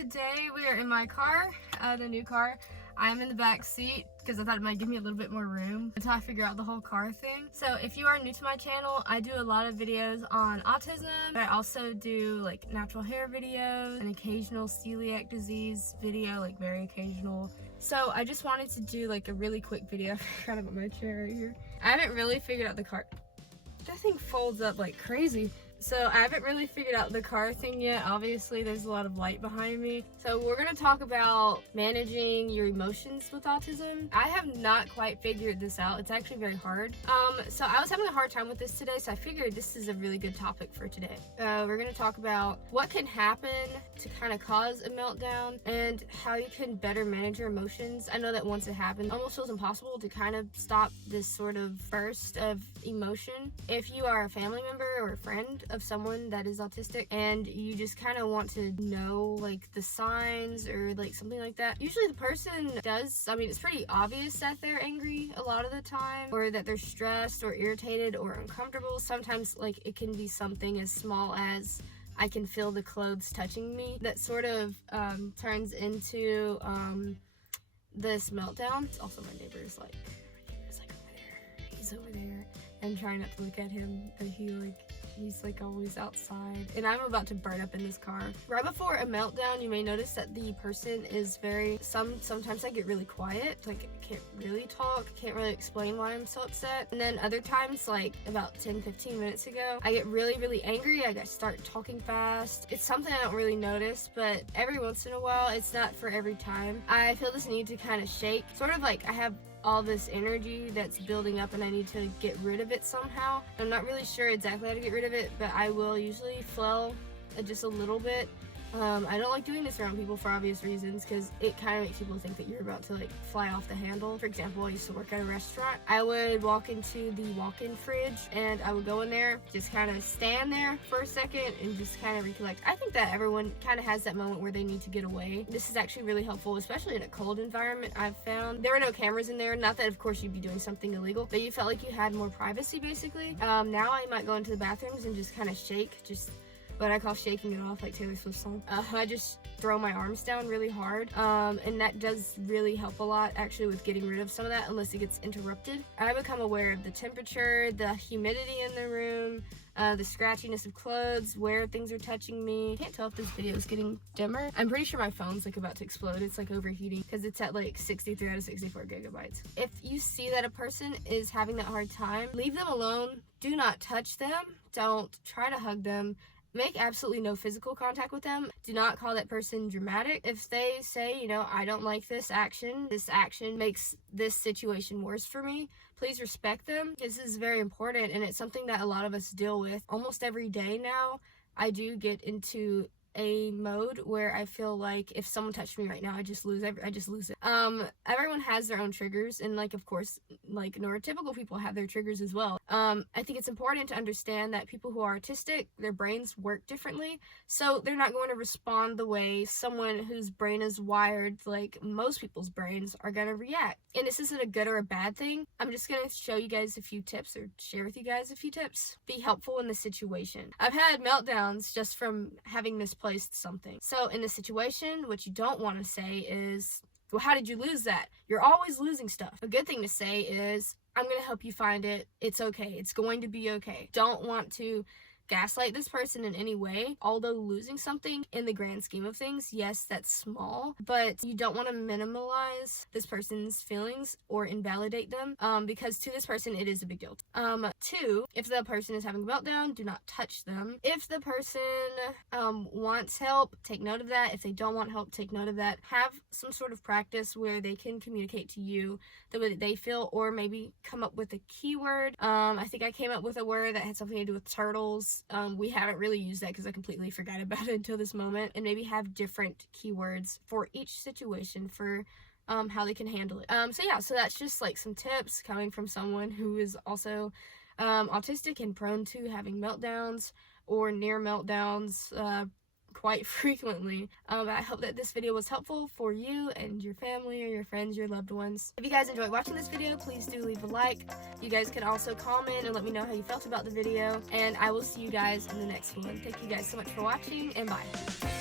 today we are in my car, the new car. I'm in the back seat because I thought it might give me a little bit more room until I figure out the whole car thing. So if you are new to my channel, I do a lot of videos on autism. I also do like natural hair videos, an occasional celiac disease video, like very occasional. So I just wanted to do like a really quick video. I forgot about my chair right here. I haven't really figured out the car. That thing folds up like crazy. So I haven't really figured out the car thing yet. Obviously there's a lot of light behind me. So we're gonna talk about managing your emotions with autism. I have not quite figured this out. It's actually very hard. So I was having a hard time with this today, so I figured this is a really good topic for today. We're gonna talk about what can happen to kind of cause a meltdown and how you can better manage your emotions. I know that once it happens, it almost feels impossible to kind of stop this sort of burst of emotion. If you are a family member or a friend of someone that is autistic and you just kind of want to know like the signs or like something like that, usually the person does. I mean, it's pretty obvious that they're angry a lot of the time, or that they're stressed or irritated or uncomfortable. Sometimes like it can be something as small as I can feel the clothes touching me, that sort of turns into this meltdown. It's also my neighbor's like over there. He's over there. I'm trying not to look at him, but he's like always outside, and I'm about to burn up in this car. Right before a meltdown, you may notice that the person is sometimes I get really quiet, like I can't really talk, can't really explain why I'm so upset. And then other times, like about 10-15 minutes ago, I get really angry. I start talking fast. It's something I don't really notice, but every once in a while, it's not for every time, I feel this need to kind of shake, sort of like I have all this energy that's building up and I need to get rid of it somehow. I'm not really sure exactly how to get rid of it, but I will usually flail just a little bit. I don't like doing this around people for obvious reasons, because it kind of makes people think that you're about to like fly off the handle. For example, I used to work at a restaurant. I would walk into the walk-in fridge and I would go in there, just kind of stand there for a second and just kind of recollect. I think that everyone kind of has that moment where they need to get away. This is actually really helpful, especially in a cold environment. I've found there were no cameras in there. Not that of course you'd be doing something illegal, but you felt like you had more privacy basically. Now I might go into the bathrooms and just kind of shake, what I call shaking it off, like Taylor Swift's song. I just throw my arms down really hard, and that does really help a lot actually with getting rid of some of that, unless it gets interrupted. I become aware of the temperature, the humidity in the room, the scratchiness of clothes, where things are touching me. I can't tell if this video is getting dimmer. I'm pretty sure my phone's like about to explode. It's like overheating because it's at like 63 out of 64 gigabytes. If you see that a person is having that hard time, leave them alone. Do not touch them. Don't try to hug them. Make absolutely no physical contact with them. Do not call that person dramatic. If they say, I don't like this action makes this situation worse for me, please respect them. This is very important, and it's something that a lot of us deal with almost every day now. I do get into a mode where I feel like if someone touched me right now, I just lose it. Everyone has their own triggers, and like of course like neurotypical people have their triggers as well. I think it's important to understand that people who are autistic, their brains work differently, so they're not going to respond the way someone whose brain is wired like most people's brains are going to react. And this isn't a good or a bad thing. I'm just going to show you guys a few tips, or share with you guys a few tips. Be helpful in the situation. I've had meltdowns just from having misplaced something. So in this situation, what you don't want to say is, well, how did you lose that? You're always losing stuff. A good thing to say is, I'm going to help you find it. It's okay. It's going to be okay. Don't want to gaslight this person in any way. Although losing something in the grand scheme of things, yes, that's small, but you don't want to minimalize this person's feelings or invalidate them, because to this person it is a big deal. 2, if the person is having a meltdown, do not touch them. If the person wants help, take note of that. If they don't want help, take note of that. Have some sort of practice where they can communicate to you the way that they feel, or maybe come up with a keyword. I think I came up with a word that had something to do with turtles. We haven't really used that because I completely forgot about it until this moment. And maybe have different keywords for each situation for how they can handle it. So that's just like some tips coming from someone who is also autistic and prone to having meltdowns or near meltdowns quite frequently. I hope that this video was helpful for you and your family or your friends, your loved ones. If you guys enjoyed watching this video, please do leave a like. You guys can also comment and let me know how you felt about the video, and I will see you guys in the next one. Thank you guys so much for watching, and bye.